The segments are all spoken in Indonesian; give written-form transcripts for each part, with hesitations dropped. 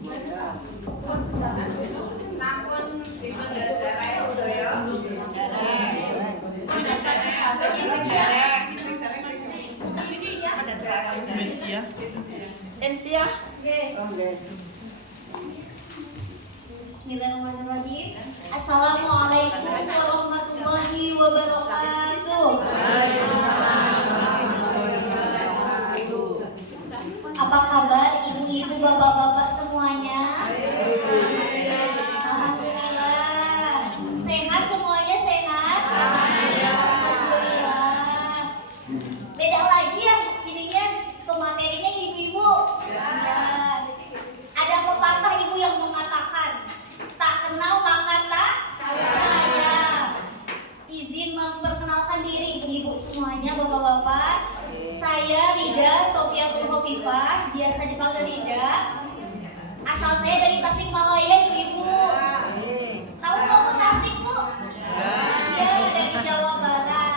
Sampun dipun darah udah ya. Ensia. Bismillahirrahmanirrahim. Assalamualaikum warahmatullahi wabarakatuh. Apa kabar ibu-ibu, bapak-bapak semuanya? Alhamdulillah. Sehat semuanya, sehat? Alhamdulillah. Beda lagi ya ininya, pematerinya ibu-ibu. Ya. Ada pepatah ibu yang mengatakan, tak kenal maka tak sayang. Izin memperkenalkan diri ibu-ibu semuanya, bapak-bapak. Saya Rida Sofiatul Khofifah, biasa dipanggil Rida. Asal saya dari Tasikmalaya, ibu-ibu. Tahu kamu Tasik, Bu? Iya, dari Jawa Barat.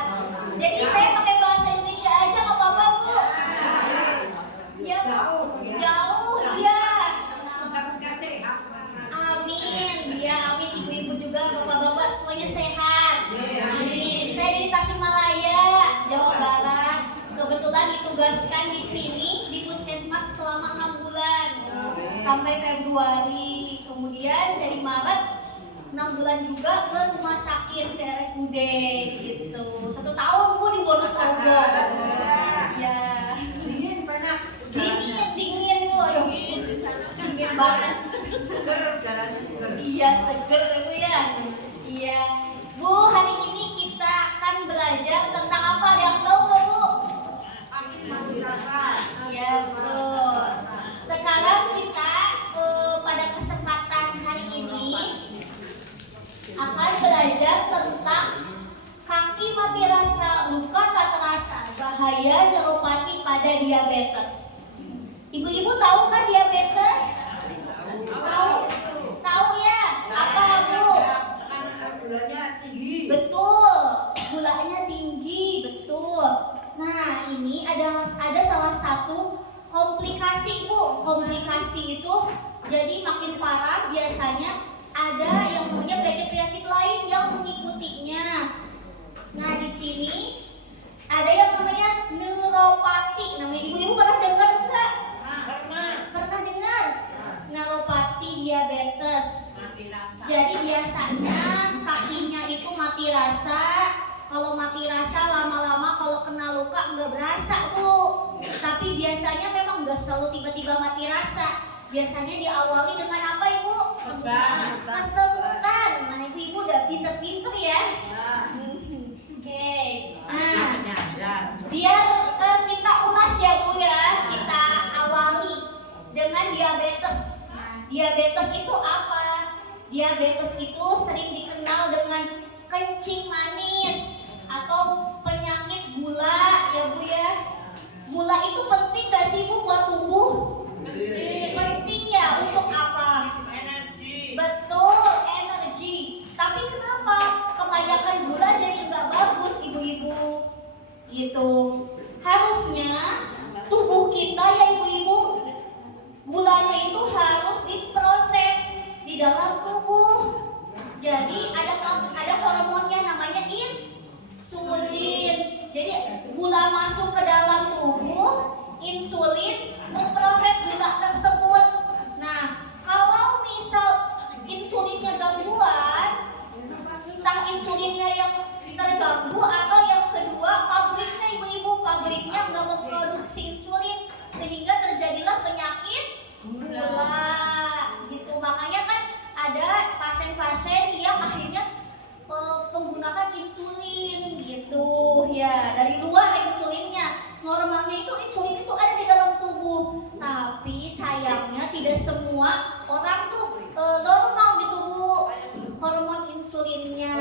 Jadi saya pakai bahasa Indonesia aja, nggak apa-apa, Bu? Ya, jauh, iya. Amin, ya amin, ibu-ibu juga, bapak-bapak semuanya sehat. Amin. Saya dari Tasikmalaya, Jawa Barat. Kebetulan ditugaskan di sini di puskesmas selama 6 bulan sampai Februari. Kemudian dari Maret 6 bulan juga ke rumah sakit RSUD gitu. 1 tahun Bu di Wonosobo. Ya. Dingin banyak. Dingin Bu. Dingin banget. Seger, jalannya seger. Iya seger Bu ya. Iya. Bu, hari ini kita akan belajar tentang apa? Ada yang tahu nggak Bu? Iya betul. Sekarang kita pada kesempatan hari ini akan belajar tentang kaki mati rasa, luka tak terasa, bahaya neuropati pada diabetes. Ibu-ibu tahu kan diabetes? Tahu? Tahu ya? Apa Bu? Gulanya tinggi. Betul, gulanya tinggi, betul. Nah, ini ada salah satu komplikasi Bu. Komplikasi itu jadi makin parah, biasanya ada yang punya penyakit-penyakit lain yang mengikutinya. Nah, di sini ada yang namanya neuropati. Namanya ibu-ibu pernah dengar enggak? Pernah dengar? Neuropati diabetes. Jadi biasanya kakinya itu mati rasa. Kalau mati rasa lama-lama kalau kena luka nggak berasa Bu. Tapi biasanya memang nggak selalu tiba-tiba mati rasa. Biasanya diawali dengan apa Ibu? Kesemutan. Nah ibu-ibu udah pinter-pinter ya. Oke. Nah biar kita ulas ya Bu ya. Kita awali dengan diabetes. Nah, diabetes itu apa? Diabetes itu sering dikenal dengan kencing manis atau penyakit gula ya Bu ya. Gula itu penting gak sih Bu buat tubuh? Penting ya, untuk apa? Energi. Betul, energi. Tapi kenapa kebanyakan gula jadi nggak bagus ibu-ibu? Gitu. Harusnya tubuh kita ya ibu-ibu, gulanya itu harus diproses di dalam tubuh. Jadi ada hormonnya namanya insulin. Jadi gula masuk ke dalam tubuh, insulin memproses gula tersebut. Nah, kalau misal insulinnya gangguan, entah insulinnya yang terganggu atau yang kedua pabriknya pabriknya nggak memproduksi insulin sehingga terjadilah penyakit gula. Gitu. Makanya kan ada pasien-pasien yang akhirnya menggunakan insulin gitu ya, dari luar insulinnya. Normalnya itu insulin itu ada di dalam tubuh, tapi sayangnya tidak semua orang tuh normal di tubuh hormon insulinnya.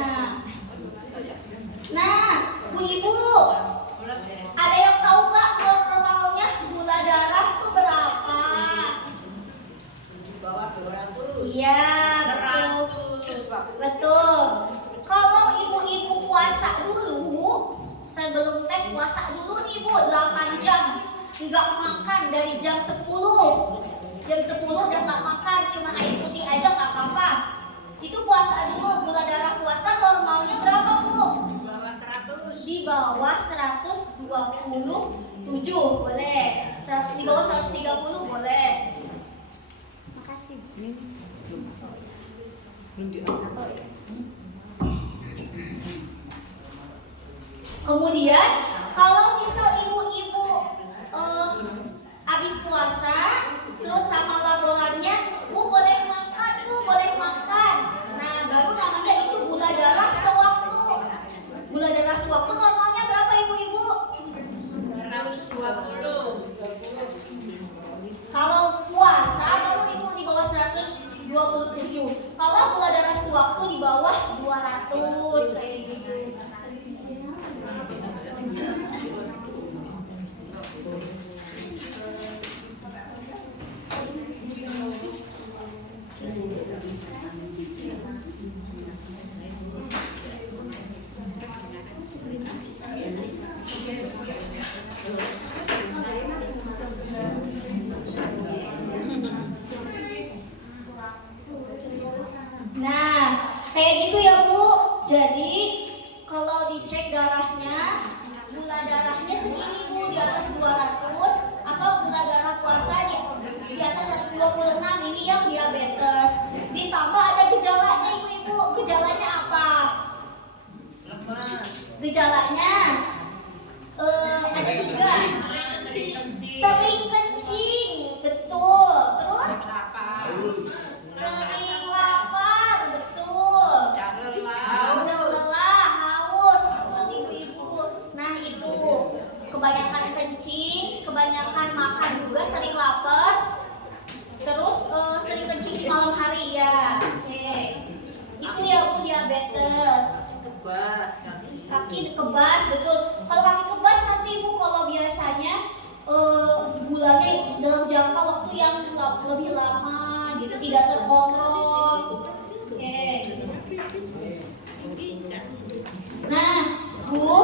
Nah, Bu Ibu, ada yang tahu nggak normalnya gula darah tuh berapa? Di bawah 200. Iya, betul. Betul. Kalau ibu-ibu puasa dulu, sebelum tes puasa dulu nih Bu, 8 jam nggak makan dari jam 10. Jam 10 udah nggak makan, cuma air putih aja nggak apa-apa. Itu puasa dulu, gula darah puasa normalnya berapa Bu? Di bawah 100. Di bawah 127 boleh. Di bawah 130 boleh. Makasih. Kemudian kalau misal ibu-ibu habis puasa terus sama laborannya, Bu boleh makan tuh, boleh makan. Nah, baru namanya itu gula darah sewaktu. Gula darah sewaktu normalnya berapa ibu-ibu? 120. Kalau puasa baru ibu di bawah 127. Kalau gula darah sewaktu di bawah 200 kayak gitu. Nah, kayak gitu ya Bu. Jadi kalau dicek darahnya, gula darahnya segini Bu, di atas 200, atau gula darah puasa di atas 126, ini yang diabetes. Ditambah ada gejalanya ibu-ibu. Gejalanya apa? Lemas. Gejalanya ada 3. Sering kencing, betul. Terus sering lapar, betul. Udah lelah, haus, betul ibu-ibu. Nah itu kebanyakan kencing, kebanyakan makan juga, sering lapar. Terus sering kencing di malam hari ya. Oke. Itu ya Bu, diabetes. Kebas Kaki kebas, betul. Kalau kaki kebas nanti ibu, kalau biasanya gulanya dalam jangka waktu yang lebih lama gitu, tidak terkontrol. Oke. Nah, Bu,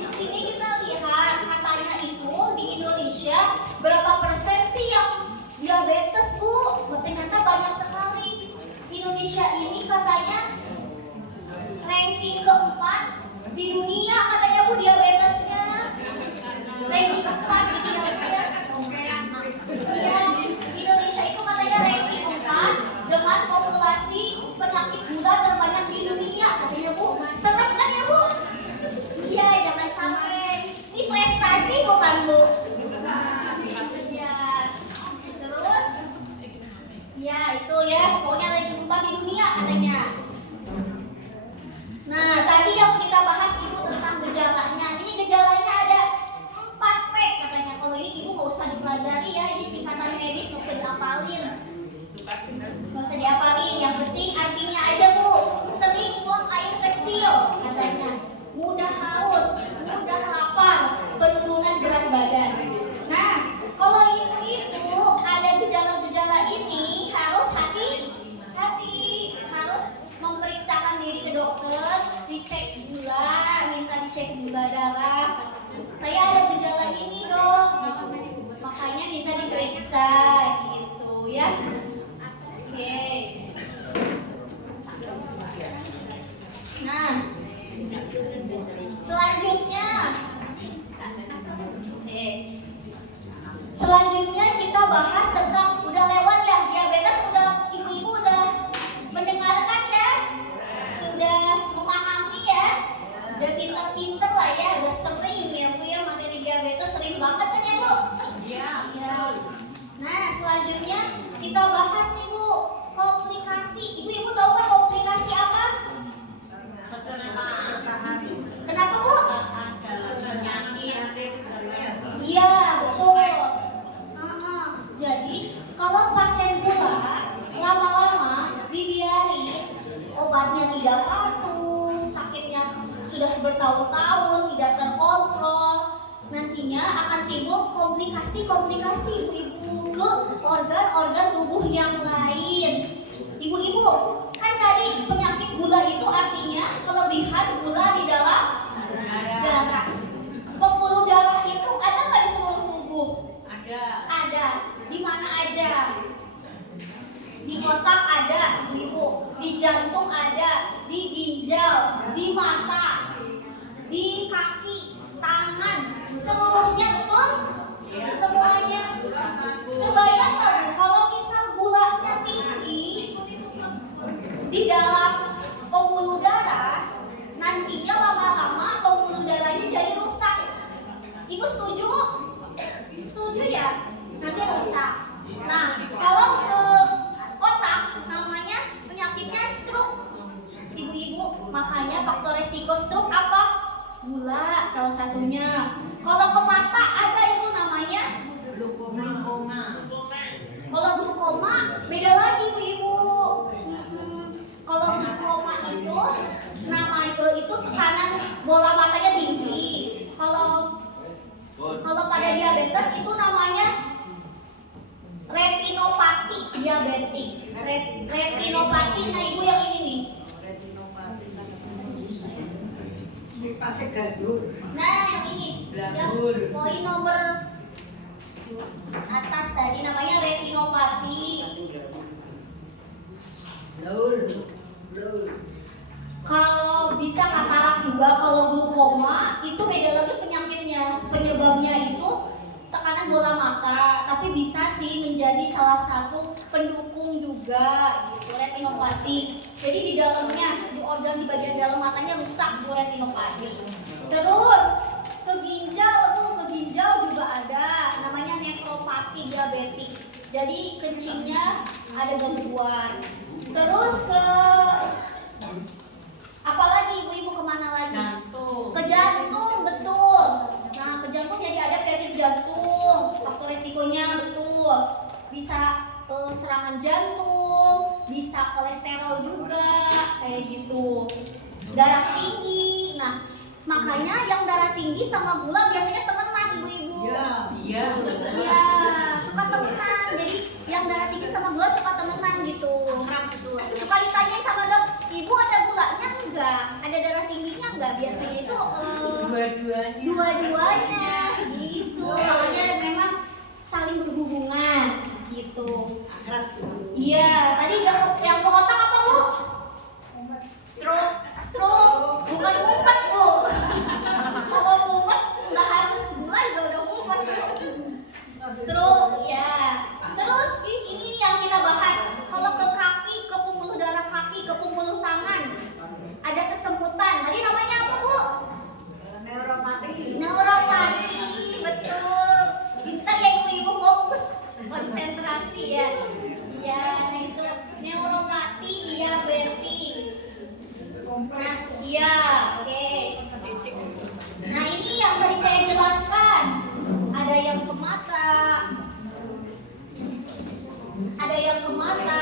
di sini kita lihat katanya itu di Indonesia berapa persen sih yang diabetes Bu? Ternyata banyak sekali. Indonesia ini katanya ranking keempat di dunia katanya Bu diabetesnya. Ranking keempat di dunia. Ya, Indonesia itu katanya ranking keempat dengan populasi penyakit gula terbanyak di dunia katanya Bu. Senang kan ya Bu? Iya, jangan sampai. Ini prestasi bukan Bu? Ya. Terus ya itu ya, pokoknya ranking keempat di dunia katanya. Nah, tadi yang kita bahas Ibu tentang gejalanya. Ini gejalanya ada 4P katanya. Kalau ini Ibu nggak usah dipelajari ya, ini singkatan medis, nggak usah diapalin. Nggak usah diapalin, yang penting artinya aja Bu. Sering buang air kecil katanya. Mudah haus, mudah lapar, penurunan berat badan. Nah, kalau ibu-ibu ada gejala-gejala ini harus hati-hati, harus memeriksakan diri ke dokter, dicek gula, minta dicek gula darah. Saya ada gejala ini Dok, makanya minta diperiksa gitu ya. Oke. Nah, selanjutnya, selanjutnya kita bahas tentang, udah lewat ya diabetes, udah ibu-ibu udah mendengarkan ya, sudah memahami ya, udah pinter-pinter lah ya, udah sering ya Bu ya materi diabetes, sering banget kan ya Bu? Iya. Nah selanjutnya kita bahas nih Bu, komplikasi. Ibu-ibu tahu nggak komplikasi apa? Kenapa Bu? Iya betul. Jadi kalau pasien gula lama-lama dibiarin, obatnya tidak patuh, sakitnya sudah bertahun-tahun tidak terkontrol, nantinya akan timbul komplikasi-komplikasi ibu-ibu ke organ-organ tubuh yang lain. Ibu-ibu, kan tadi penyakit gula itu artinya kelebihan gula di dalam darah. Pembuluh darah itu ada nggak di seluruh tubuh? Ada. Ada. Di mana aja? Di otak ada, ibu, di jantung ada, di ginjal, di mata, di kaki, tangan, seluruhnya betul? Semuanya. Terbayang nggak kalau misal gulanya tinggi di dalam pembuluh darah, nantinya lama-lama pembuluh darahnya jadi rusak. Ibu setuju? Setuju ya? Nanti rusak. Nah, kalau ke otak namanya penyakitnya stroke. Ibu-ibu, makanya faktor resiko stroke apa? Gula salah satunya. Kalau ke mata ada itu namanya Glukoma. kalau glukoma beda lagi ibu-ibu. Kalau glukoma itu namanya itu tekanan bola matanya tinggi. Kalau pada diabetes itu namanya retinopati diabetik. Retinopati, nah ibu yang ini nih. Dipakai gadur. Nah yang ini, yang poin nomor atas tadi namanya retinopati. Kalau bisa katarak juga, kalau glukoma itu beda lagi penyakitnya. Penyebabnya itu tekanan bola mata, tapi bisa sih menjadi salah satu pendukung juga gitu, retinopati. Jadi di dalamnya, di organ di bagian dalam matanya rusak tuh retinopati. Terus ke ginjal juga ada namanya nefropati diabetik. Jadi kencingnya ada gangguan. Terus ke apalagi ibu-ibu kemana lagi? Jantung. Ke jantung, betul. Nah, ke jantung jadi ada penyakit jantung. Faktor resikonya betul. Bisa serangan jantung, bisa kolesterol juga, kayak gitu. Darah tinggi. Nah, makanya yang darah tinggi sama gula biasanya temenan ibu-ibu. Iya. Iya, suka temenan. Jadi yang darah tinggi sama gula suka temenan gitu. Suka ditanyain sama dok, ibu ada gulanya enggak? Ada darah tingginya enggak? Biasanya itu dua-duanya gitu. Makanya memang saling berhubungan gitu. Iya, tadi yang ke otak apa bu? Stroke, bukan mumpet bu. Kalau mumpet nggak harus gula juga udah mumpet bu. Stroke ya. Terus ini nih yang kita bahas. Kalau ke kaki, ke pembuluh darah kaki, ke pembuluh tangan, ada kesemutan. Tadi namanya apa bu? Neuropati, betul. Pintar ya ibu-ibu, fokus, konsentrasi ya. Iya, itu neuropati diabetik. Nah, iya, oke. Nah ini yang tadi saya jelaskan. Ada yang ke mata, ada yang ke mata.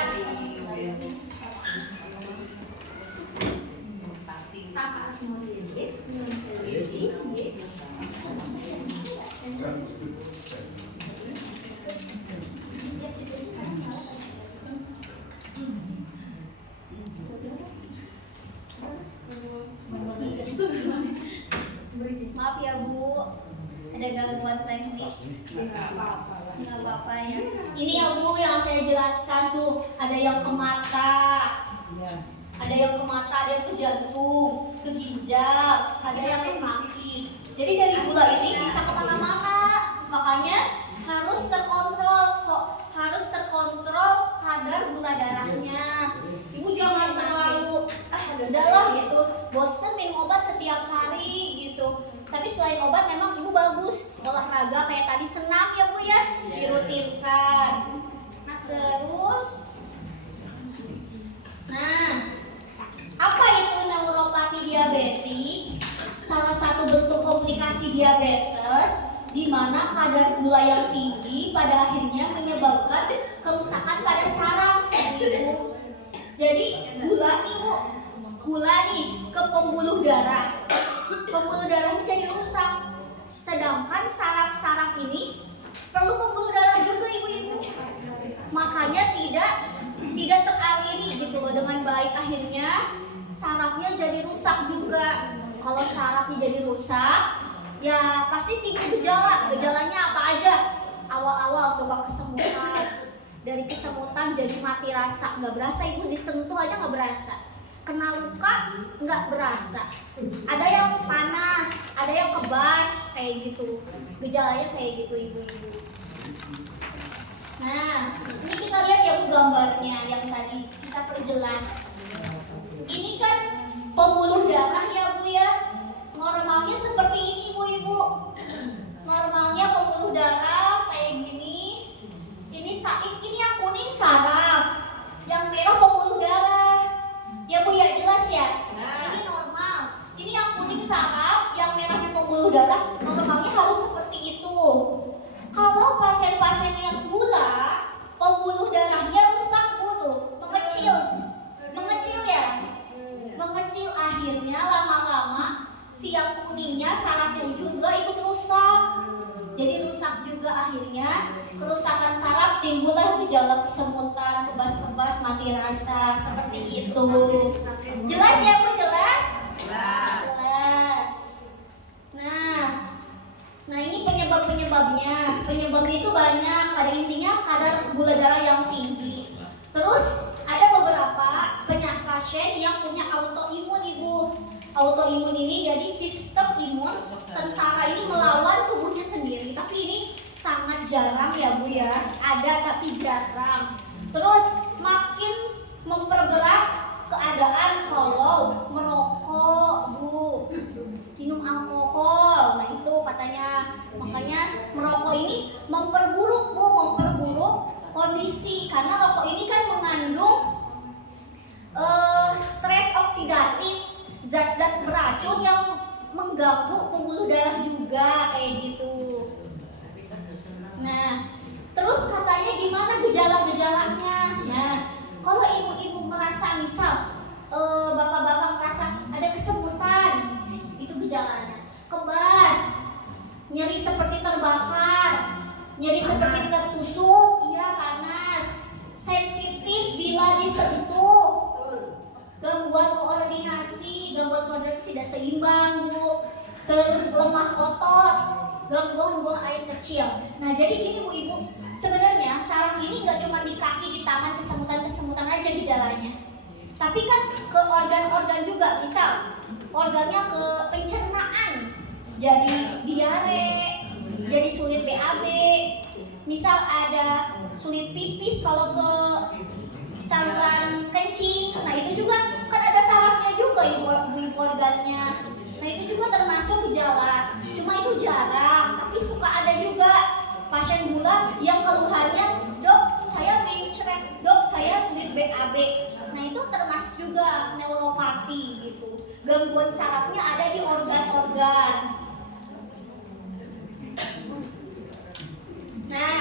Maaf ya Bu, ada gangguan teknis. Nggak apa-apa ya. Ini ya Bu yang saya jelaskan tuh, ada yang ke mata, ada yang ke mata, ada yang ke jantung, ke ginjal, ada yang ke kaki. Jadi dari gula ini bisa kemana-mana, makanya harus terkontrol kok, harus terkontrol kadar gula darahnya. Ibu jangan terlalu udahlah gitu, bosen minum obat setiap hari gitu. Tapi selain obat memang ibu bagus olahraga kayak tadi senam ya Bu ya, dirutinkan. Terus, nah apa itu neuropati diabetik? Salah satu bentuk komplikasi diabetes di mana kadar gula yang tinggi pada akhirnya menyebabkan kerusakan pada saraf ibu. Jadi gula nih ke pembuluh darah. Pembuluh darah ini jadi rusak. Sedangkan saraf-saraf ini perlu pembuluh darah juga ibu-ibu. Makanya tidak teraliri gitu loh dengan baik, akhirnya sarafnya jadi rusak juga. Kalau sarafnya jadi rusak, ya pasti timbul gejala. Gejalanya apa aja? Awal-awal suka kesemutan, dari kesemutan jadi mati rasa, nggak berasa ibu, disentuh aja nggak berasa, kena luka nggak berasa, ada yang panas, ada yang kebas kayak gitu, gejalanya kayak gitu ibu-ibu. Nah ini kita lihat ya bu gambarnya yang tadi kita perjelas. Ini kan pembuluh darah ya bu ya, normalnya seperti ini bu ibu, normalnya pembuluh darah kayak gini. Ini yang kuning saraf, yang merah pembuluh darah. Ya bu ya, jelas ya. Ini normal. Ini yang kuning saraf, yang merahnya pembuluh darah. Normalnya harus seperti itu. Kalau pasien-pasien yang gula, pembuluh darahnya rusak bu tuh, mengecil ya, mengecil. Akhirnya lama-lama si yang kuningnya sarafnya juga ikut rusak. Jadi rusak juga, akhirnya kerusakan saraf, timbullah gejala kesemutan, kebas-kebas, mati rasa seperti itu. Jelas ya bu, jelas? Jelas. Nah ini penyebabnya. Penyebabnya itu banyak. Pada intinya kadar gula darah yang tinggi. Terus ada beberapa penyakit pasien yang punya autoimun ibu. Autoimun ini jadi sistem imun tentara ini melawan tubuhnya sendiri, tapi ini sangat jarang ya bu ya, ada tapi jarang. Terus makin memperberat keadaan kalau merokok bu, minum alkohol. Nah itu katanya, makanya merokok ini memperburuk kondisi, karena rokok ini kan mengandung stres oksidatif, zat-zat beracun yang mengganggu pembuluh darah juga kayak gitu. Nah, terus katanya gimana gejala-gejalanya? Nah, kalau ibu-ibu merasa misal bapak-bapak merasa ada kesemutan, itu gejalanya. Kebas, nyeri seperti terbakar, nyeri seperti tertusuk, iya panas, sensitif bila disentuh, gangguan koordinasi tidak seimbang bu, terus lemah otot, gangguan buang air kecil. Nah jadi gini bu ibu, sebenarnya saraf ini nggak cuma di kaki, di tangan, kesemutan aja gejalanya, tapi kan ke organ-organ juga. Misal organnya ke pencernaan, jadi diare, jadi sulit BAB. Misal ada sulit pipis kalau ke saluran kencing, nah itu juga kan ada sarafnya juga ibu organnya. Nah itu juga termasuk gejala, cuma itu jarang, tapi suka ada juga pasien gula yang keluhannya, dok saya mencret, dok saya sulit BAB. Nah itu termasuk juga neuropati gitu, gangguan sarafnya ada di organ-organ. Nah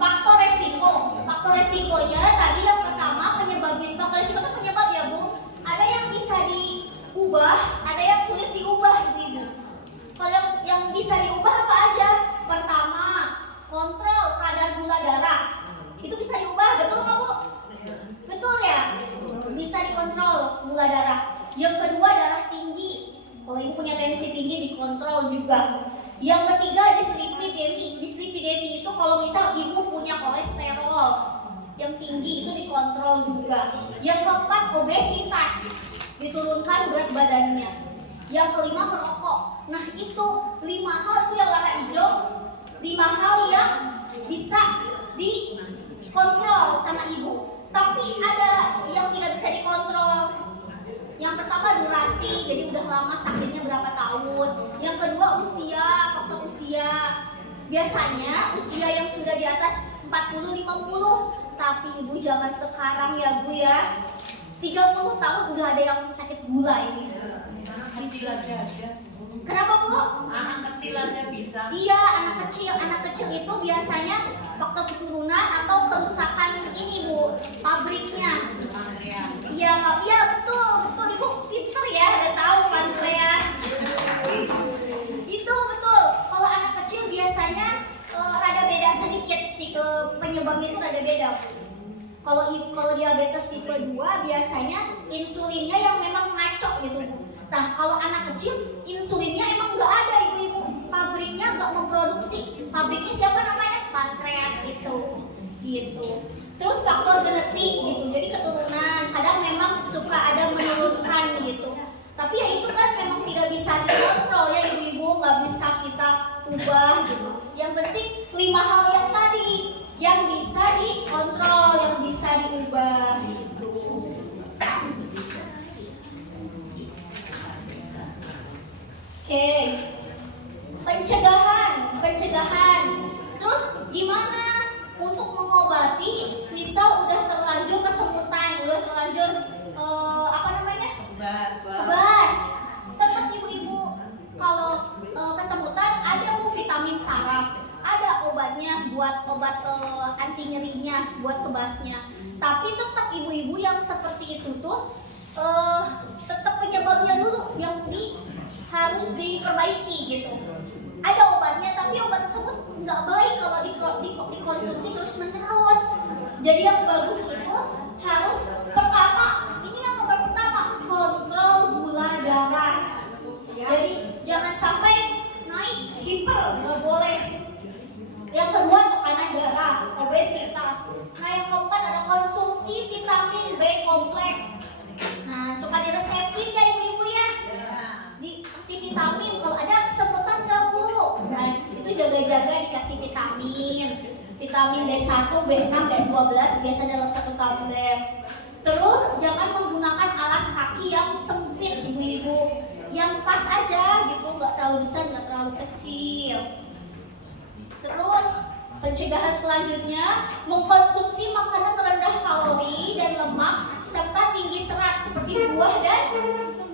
faktor resikonya tadi yang pertama penyebabnya, faktor resiko itu penyebab ya bu, ada yang bisa diubah, ada yang sulit diubah ibu. Kalau yang bisa diubah apa aja? Pertama, kontrol kadar gula darah. Itu bisa diubah, betul nggak bu? Betul ya? Bisa dikontrol gula darah. Yang kedua, darah tinggi. Kalau ibu punya tensi tinggi, dikontrol juga. Yang ketiga, dislipidemi. Dislipidemi itu kalau misal ibu punya kolesterol yang tinggi, itu dikontrol juga. Yang keempat, obesitas, diturunkan berat badannya. Yang kelima, merokok. Nah itu 5 hal itu yang warna hijau, 5 hal yang bisa dikontrol sama ibu. Tapi ada yang tidak bisa dikontrol. Yang pertama durasi, jadi udah lama sakitnya berapa tahun. Yang kedua usia, faktor usia. Biasanya usia yang sudah di atas 40-50, tapi ibu zaman sekarang ya bu ya, 30 tahun udah ada yang sakit gula ini. Anak kecil aja. Kenapa bu? Anak kecil aja bisa. Iya, anak kecil itu biasanya faktor keturunan atau kerusakan ini bu, pabriknya. Iya betul ibu pinter ya, udah tahu pankreas. Itu betul. Kalau anak kecil biasanya rada beda sedikit sih, ke penyebabnya itu rada beda. Kalau diabetes tipe 2 biasanya insulinnya yang memang ngaco gitu bu. Nah kalau anak kecil insulinnya emang nggak ada ibu-ibu, pabriknya nggak memproduksi. Pabriknya siapa namanya? Pankreas itu gitu. Terus faktor genetik gitu, jadi keturunan kadang memang suka ada menurunkan gitu. Tapi ya itu kan memang tidak bisa dikontrol ya ibu-ibu, nggak bisa kita ubah gitu. Yang penting 5 hal yang tadi yang bisa dikontrol, yang bisa diubah gitu. Oke, pencegahan. Terus gimana untuk mengobati? Misal udah terlanjur kesemutan, udah terlanjur kebas. Tetap ibu-ibu kalau kesemutan ada vitamin saraf, ada obatnya buat obat anti nyerinya, buat kebasnya. Tapi tetap ibu-ibu yang seperti itu tuh tetap penyebabnya dulu yang harus diperbaiki gitu. Ada obatnya, tapi obat tersebut nggak baik kalau dikonsumsi terus-menerus. Jadi yang bagus itu harus pertama, ini yang nomor pertama, kontrol gula darah. Jadi jangan sampai naik hiper, nggak boleh. Yang kedua tekanan darah, obesitas. Nah yang keempat ada konsumsi vitamin B kompleks. Nah suka diresepin ya ibu-ibu ya, dikasih vitamin kalau ada kesemutan nggak bu? Nah itu jaga-jaga dikasih vitamin B1, B6, B12 biasa dalam 1 tablet. Terus jangan menggunakan alas kaki yang sempit ibu-ibu, yang pas aja gitu, nggak terlalu besar nggak terlalu kecil. Terus pencegahan selanjutnya mengkonsumsi makanan rendah kalori dan lemak serta tinggi serat seperti buah dan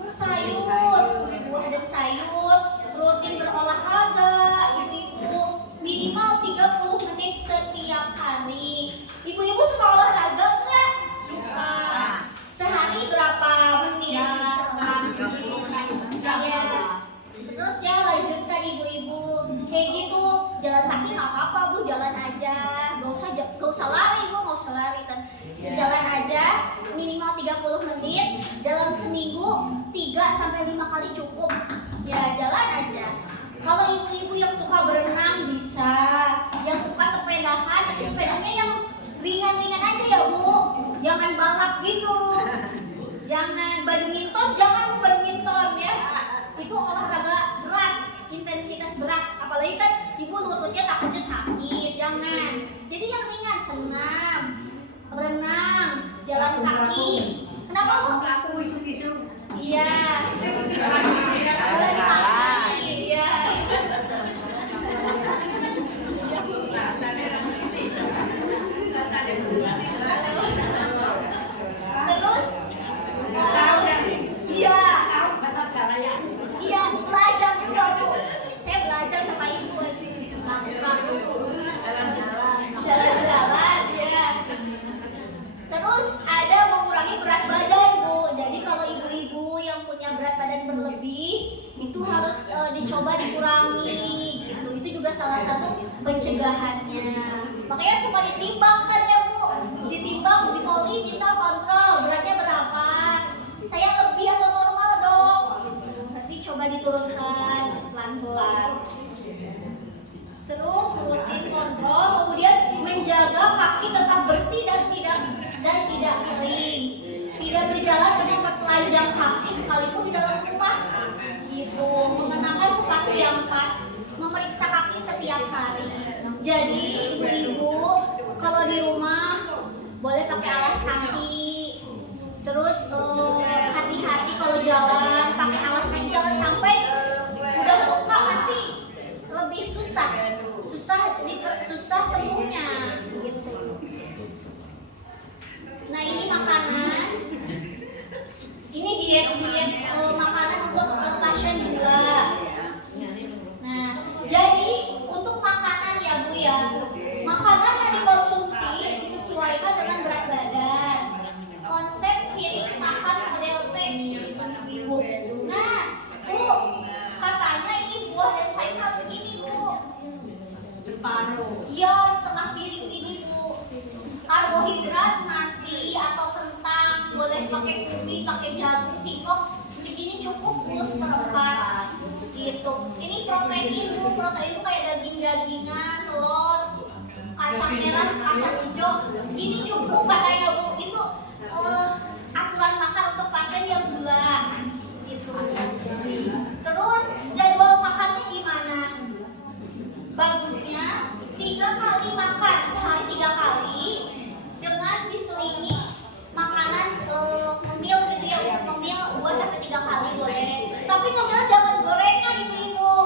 sayur. Rutin berolahraga ibu-ibu minimal 30 menit setiap hari. Ibu-ibu suka olahraga nggak? Suka. Sehari berapa menit? Ya. Terus ya lanjutkan ibu-ibu kayak gitu, jalan kaki nggak apa-apa bu, jalan aja, gak usah lari bu, nggak usah lari kan. Jalan aja minimal 30 menit dalam seminggu 3-5 kali cukup. Ya jalan aja. Kalau ibu-ibu yang suka berenang bisa, yang suka sepedahan, tapi sepedanya yang ringan-ringan aja ya bu, jangan balap gitu. Jangan badminton ya. Itu olahraga berat, intensitas berat, apalagi kan ibu lututnya takutnya sakit, jangan. Jadi yang ringan, senam, berenang, jalan kaki. Kenapa bu? Aku isu-isu. Iya. Jalan kaki, iya. Terus, iya belajar juga bu. Saya belajar sama ibu. Jalan-jalan, ya. Terus ada mengurangi berat badan bu. Jadi kalau ibu-ibu yang punya berat badan berlebih itu harus dicoba dikurangi gitu. Itu juga salah satu pencegahannya. Makanya suka ditimbang kan ya bu. Ditimbang di poli bisa kontrol beratnya berapa. Saya lebih atau normal dong. Tapi coba diturunkan pelan-pelan. Terus rutin kontrol, kemudian menjaga kaki tetap bersih dan tidak kering. Tidak berjalan dengan bertelanjang kaki sekalipun di dalam rumah. Gitu, mengenakan sepatu yang pas, memeriksa kaki setiap hari. Jadi ibu-ibu kalau di rumah boleh pakai alas kaki. Terus hati-hati kalau jalan pakai alas kaki, jangan sampai udah luka nanti lebih susah sembuhnya gitu. Nah ini makanan, ini diet makanan untuk pasien gula. Nah jadi untuk makanan ya bu ya, makanan yang dikonsumsi disesuaikan dengan berat badan. Konsep piring makan model T ibu. Nah bu, katanya ini buah dan sayur harus segini bu. Iya, setengah piring ini bu. Karbohidrat nasi atau kentang, boleh pakai ubi, pakai jagung, singkong, segini cukup bu, seperempat gitu. Ini protein bu, protein itu kayak daging-dagingan, telur, kacang merah, kacang hijau, segini cukup katanya Bu. Itu aturan makan untuk pasien yang gula gitu. Terus jadwal makannya gimana? Bagusnya 3 kali makan, sehari 3 kali dengan diselingi makanan ngemil gitu ya, ngemil 2 sampai 3 kali boleh. Tapi ngemil jangan gorengan ibu-ibu.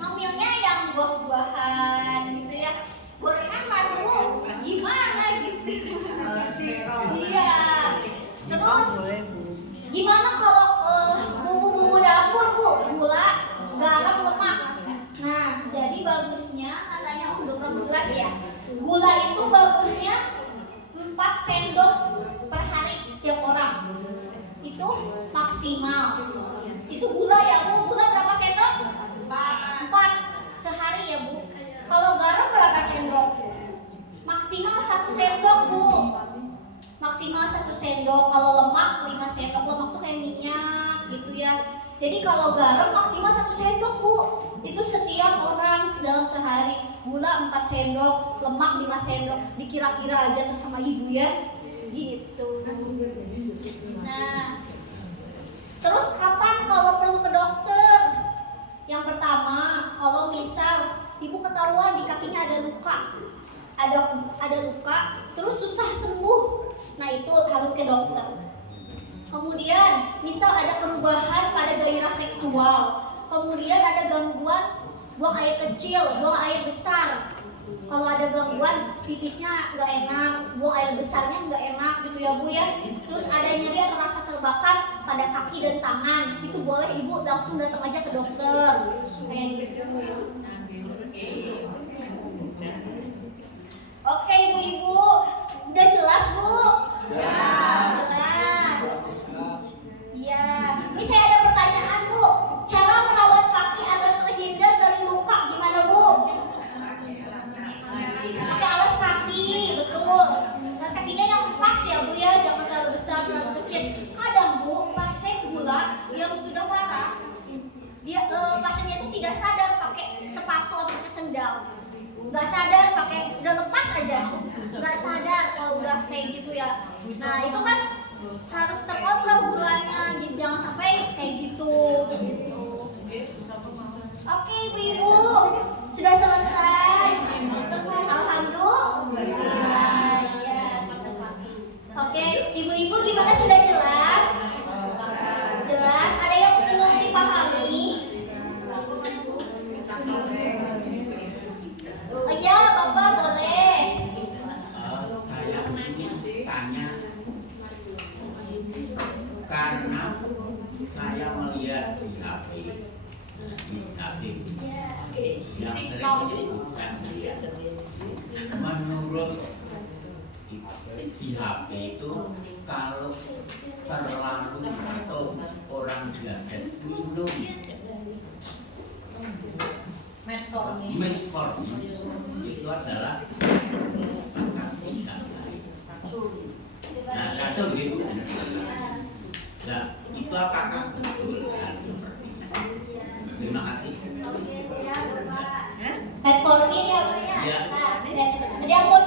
Ngemilnya yang buah-buahan gitu ya. Gorengan madu gimana gitu. Iya. Terus gimana kalau bumbu-bumbu dapur Bu? Gula, garam, lemak. Nah, jadi bagusnya katanya untuk jelas ya. Gula itu bagusnya 4 sendok per hari setiap orang. Itu maksimal. Itu gula ya Bu. Gula berapa sendok? 4 sehari ya Bu. Kalau garam berapa sendok? Maksimal 1 sendok Bu. Maksimal 1 sendok. Kalau lemak 5 sendok. Lemak tuh kayak minyak gitu ya. Jadi kalau garam maksimal 1 sendok Bu. Itu setiap orang dalam sehari. Gula 4 sendok, lemak 5 sendok. Dikira-kira aja tuh sama ibu ya. Gitu. Nah, terus kapan kalau perlu ke dokter? Yang pertama, kalau misal ibu ketahuan di kakinya ada luka, ada luka, terus susah sembuh, nah itu harus ke dokter. Kemudian, misal ada perubahan pada gairah seksual, kemudian ada gangguan buang air kecil, buang air besar. Kalau ada gangguan pipisnya nggak enak, buang air besarnya nggak enak gitu ya Bu ya. Terus ada nyeri atau rasa terbakar pada kaki dan tangan, itu boleh ibu langsung datang aja ke dokter kayak gitu. Oke ibu-ibu, udah jelas Bu? Jelas. Iya. Ini saya ada pertanyaan Bu. Cara merawat kaki agar terhindar dari luka gimana Bu? Pakai alas kaki, betul. Alas kakinya yang pas ya Bu ya, jangan terlalu besar, terlalu kecil. Kadang Bu, pasien gula yang sudah parah, pasiennya itu tidak sadar pakai sepatu atau pakai sendal. Nggak sadar pakai, udah lepas aja, nggak sadar kalau udah kayak gitu ya. Nah itu kan harus terkontrol gulanya, jadi jangan sampai kayak gitu. Oke ibu-ibu, sudah selesai. Alhamdulillah. Ya. Oke ibu-ibu gimana, sudah jelas? Jelas. Ada yang belum dipahami? Oh iya, Bapak boleh. Saya ingin tanya, karena saya melihat di HP yang sering disebutkan dia, menurut di HP itu kalau terlalu atau orang diabetes minum metformin itu adalah makan tidak baik. Nah, kacau gitu. Nah, itu apakah betul dan seperti itu? Terima kasih. Oke, siap Bapak. Metformin ya Bu ya. Ya. Nah, ada yang mau